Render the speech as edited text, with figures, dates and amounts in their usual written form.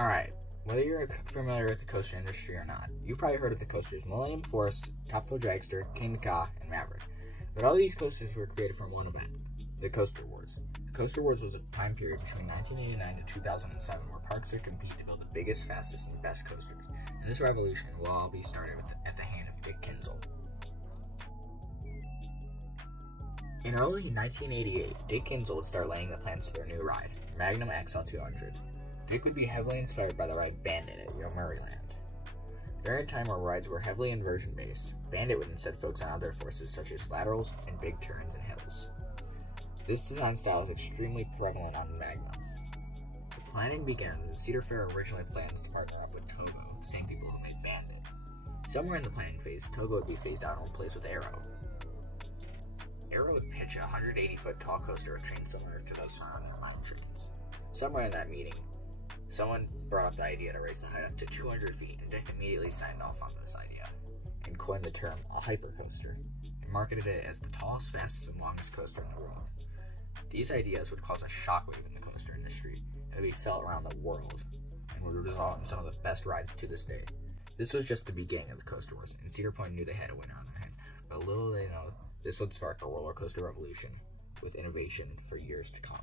Alright, whether you're familiar with the coaster industry or not, you've probably heard of the coasters Millennium Force, Top Thrill Dragster, King Ka, and Maverick. But all these coasters were created from one event, the Coaster Wars. The Coaster Wars was a time period between 1989 to 2007 where parks would compete to build the biggest, fastest, and best coasters. And this revolution will all be started at the hand of Dick Kinzel. In early 1988, Dick Kinzel would start laying the plans for their new ride, Magnum XL 200. Dick would be heavily inspired by the ride Bandit at Yomiuriland. During a time where rides were heavily inversion-based, Bandit would instead focus on other forces such as laterals and big turns and hills. This design style is extremely prevalent on Magnum. The planning began when Cedar Fair originally plans to partner up with Togo, the same people who made Bandit. Somewhere in the planning phase, Togo would be phased out and replaced with Arrow. Arrow would pitch a 180-foot tall coaster with trains similar to those found on mine trains. Somewhere in that meeting, someone brought up the idea to raise the height up to 200 feet, and Dick immediately signed off on this idea and coined the term a hypercoaster and marketed it as the tallest, fastest, and longest coaster in the world. These ideas would cause a shockwave in the coaster industry and would be felt around the world and would result in some of the best rides to this day. This was just the beginning of the Coaster Wars, and Cedar Point knew they had a winner on their hands, but little they know, this would spark a roller coaster revolution with innovation for years to come.